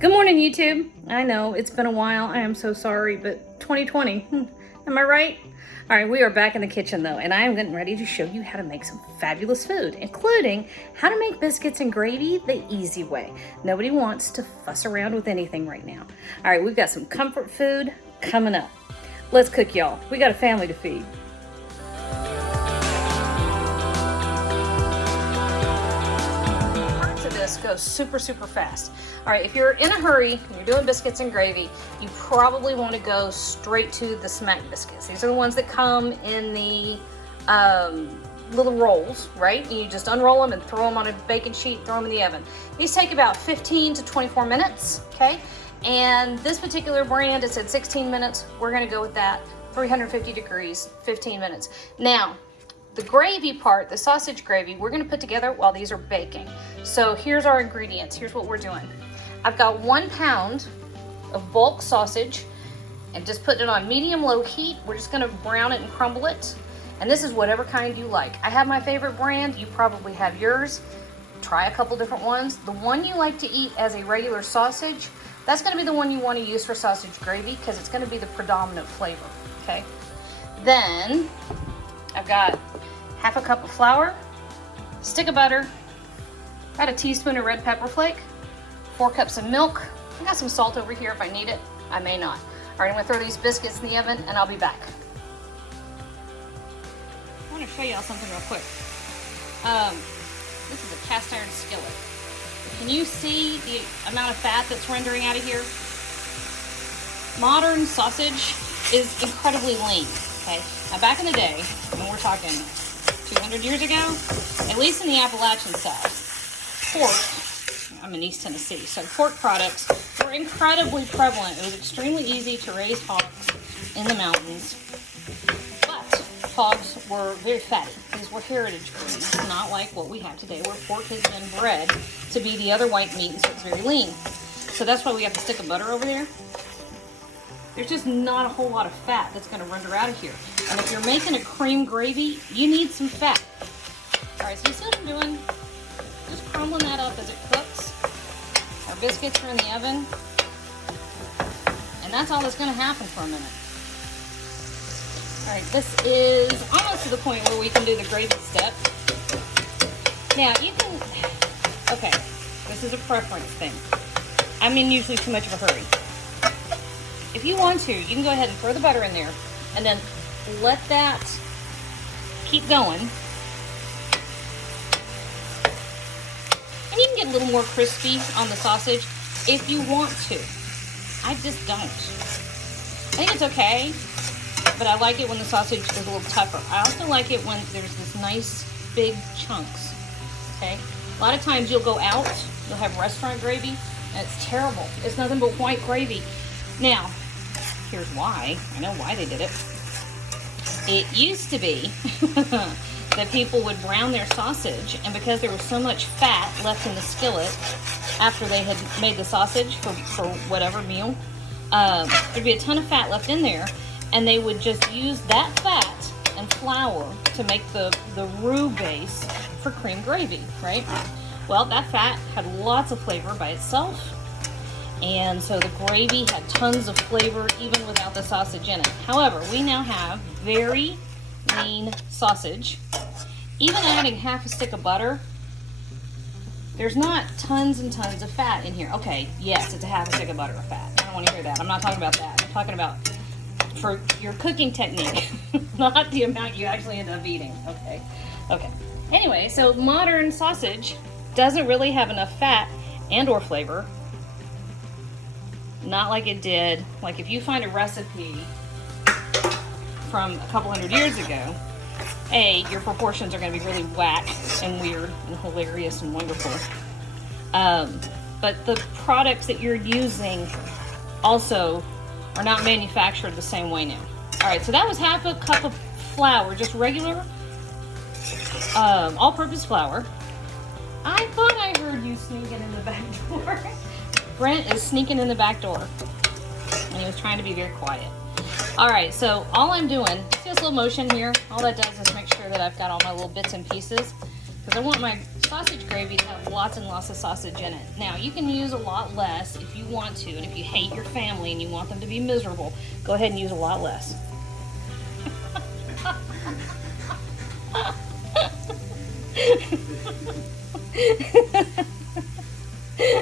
Good morning, YouTube. I know it's been a while. I am so sorry, but 2020, am I right? All right, we are back in the kitchen though, and I am getting ready to show you how to make some fabulous food, including how to make biscuits and gravy the easy way. Nobody wants to fuss around with anything right now. All right, we've got some comfort food coming up. Let's cook, y'all. We got a family to feed. This goes super fast. All right, if you're in a hurry and you're doing biscuits and gravy, you probably want to go straight to the smack biscuits. These are the ones that come in the little rolls, right? You just unroll them and throw them on a baking sheet, throw them in the oven. These take about 15 to 24 minutes, okay? And this particular brand, it said 16 minutes. We're gonna go with that, 350 degrees, 15 minutes. Now, the gravy part, the sausage gravy, we're gonna put together while these are baking. So here's our ingredients. Here's what we're doing. I've got 1 pound of bulk sausage and just put it on medium-low heat. We're just gonna brown it and crumble it. And this is whatever kind you like. I have my favorite brand. You probably have yours. Try a couple different ones. The one you like to eat as a regular sausage, that's gonna be the one you wanna use for sausage gravy because it's gonna be the predominant flavor, okay? Then I've got half a cup of flour, stick of butter, about a teaspoon of red pepper flake, 4 cups of milk. I got some salt over here if I need it. I may not. All right, I'm gonna throw these biscuits in the oven and I'll be back. I wanna show y'all something real quick. This is a cast iron skillet. Can you see the amount of fat that's rendering out of here? Modern sausage is incredibly lean, okay? Now back in the day, when we're talking 200 years ago, at least in the Appalachian side, pork, I'm in East Tennessee, so pork products were incredibly prevalent. It was extremely easy to raise hogs in the mountains, but hogs were very fatty. These were heritage breeds, not like what we have today, where pork has been bred to be the other white meat, and so it's very lean. So that's why we have the stick of butter over there. There's just not a whole lot of fat that's gonna render out of here. And if you're making a cream gravy, you need some fat. All right, so you see what I'm doing? Just crumbling that up as it cooks. Our biscuits are in the oven. And that's all that's gonna happen for a minute. All right, this is almost to the point where we can do the gravy step. Now you can, okay, this is a preference thing. I'm in usually too much of a hurry. If you want to, you can go ahead and throw the butter in there and then let that keep going. And you can get a little more crispy on the sausage if you want to. I just don't. I think it's okay, but I like it when the sausage is a little tougher. I also like it when there's this nice big chunks, okay? A lot of times you'll go out, you'll have restaurant gravy, and it's terrible. It's nothing but white gravy. Now, here's why. I know why they did it. It used to be that people would brown their sausage, and because there was so much fat left in the skillet after they had made the sausage for whatever meal, there'd be a ton of fat left in there, and they would just use that fat and flour to make the roux base for cream gravy, right? Well, that fat had lots of flavor by itself, and so the gravy had tons of flavor even without the sausage in it. However, we now have very lean sausage. Even adding half a stick of butter, there's not tons and tons of fat in here. Okay, yes, it's a half a stick of butter of fat. I don't want to hear that. I'm not talking about that. I'm talking about for your cooking technique, not the amount you actually end up eating. Okay. Anyway, so modern sausage doesn't really have enough fat and or flavor. Not like it did. Like if you find a recipe from a couple hundred years ago, your proportions are going to be really whack and weird and hilarious and wonderful. But the products that you're using also are not manufactured the same way now. All right, so that was half a cup of flour, just regular all-purpose flour. I thought I heard you sneaking in the back door. Brent is sneaking in the back door, and he was trying to be very quiet. All right, so all I'm doing, see this little motion here? All that does is make sure that I've got all my little bits and pieces, because I want my sausage gravies have lots and lots of sausage in it. Now, you can use a lot less if you want to, and if you hate your family and you want them to be miserable, go ahead and use a lot less.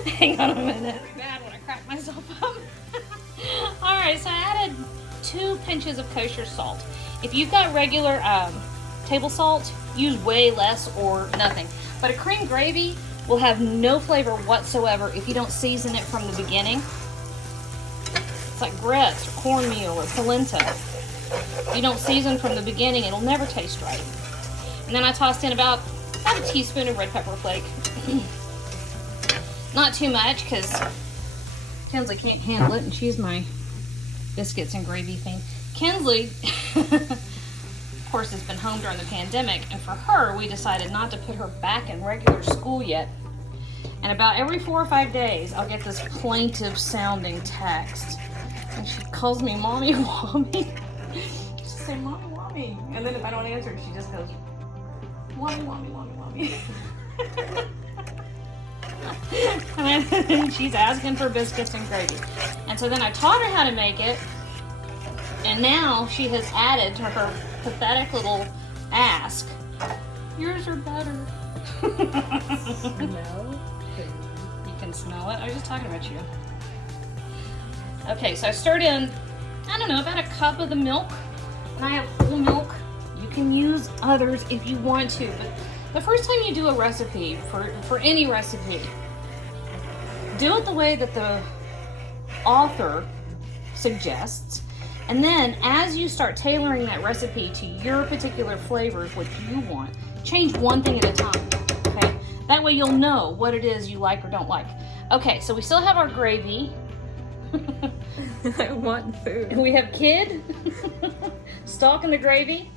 Hang on a minute. It's bad when I crack myself up. Alright, so I added 2 pinches of kosher salt. If you've got regular table salt, use way less or nothing. But a cream gravy will have no flavor whatsoever if you don't season it from the beginning. It's like grits or cornmeal or polenta. If you don't season from the beginning, it'll never taste right. And then I tossed in about a teaspoon of red pepper flake. Not too much, because Kinsley can't handle it, and she's my biscuits and gravy thing. Kinsley, of course, has been home during the pandemic, and for her, we decided not to put her back in regular school yet. And about every 4 or 5 days, I'll get this plaintive sounding text, and she calls me Mommy Wommy. She'll say, Mommy Wommy. And then if I don't answer, she just goes, Mommy Wommy, Mommy Wommy. And she's asking for biscuits and gravy. And so then I taught her how to make it, and now she has added to her pathetic little ask, yours are better. Smell? You can smell it? I was just talking about you. Okay, so I stirred in, I don't know, about a cup of the milk. And I have whole milk. You can use others if you want to, but the first time you do a recipe, for any recipe, do it the way that the author suggests, and then as you start tailoring that recipe to your particular flavors, what you want, change one thing at a time, okay? That way you'll know what it is you like or don't like. Okay, so we still have our gravy. I want food. We have kid, stalking the gravy.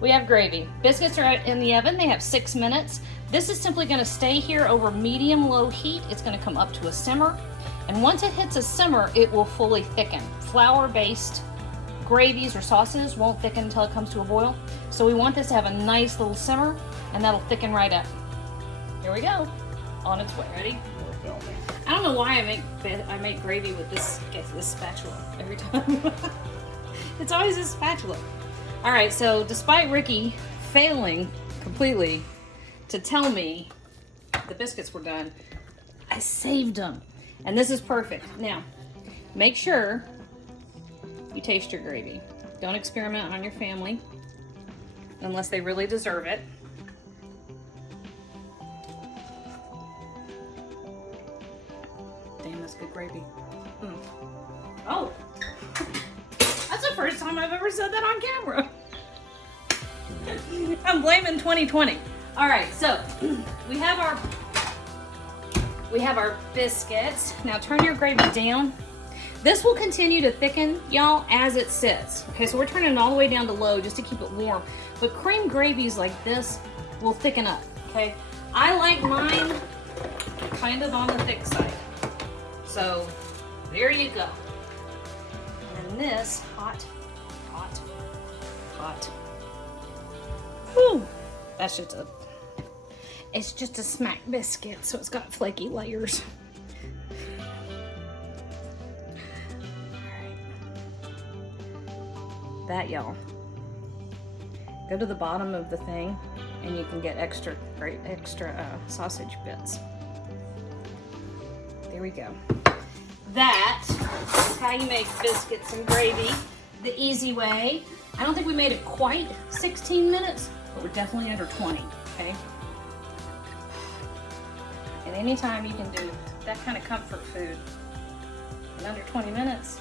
We have gravy. Biscuits are in the oven. They have 6 minutes. This is simply going to stay here over medium-low heat. It's going to come up to a simmer. And once it hits a simmer, it will fully thicken. Flour-based gravies or sauces won't thicken until it comes to a boil. So we want this to have a nice little simmer, and that'll thicken right up. Here we go. On its way. Ready? I don't know why I make gravy with this spatula every time. It's always a spatula. All right, so despite Ricky failing completely to tell me the biscuits were done, I saved them. And this is perfect. Now, make sure you taste your gravy. Don't experiment on your family unless they really deserve it. Damn, that's good gravy. Oh! That's the first time I've ever said that on camera. I'm blaming 2020. All right, so we have our biscuits. Now turn your gravy down. This will continue to thicken, y'all, as it sits. Okay, so we're turning it all the way down to low just to keep it warm. But cream gravies like this will thicken up, okay? I like mine kind of on the thick side. So there you go. And this hot. Whew. It's just a smack biscuit, so it's got flaky layers. Alright. That, y'all. Go to the bottom of the thing and you can get extra sausage bits. There we go. That is how you make biscuits and gravy the easy way. I don't think we made it quite 16 minutes, but we're definitely under 20, okay? And anytime you can do that kind of comfort food in under 20 minutes,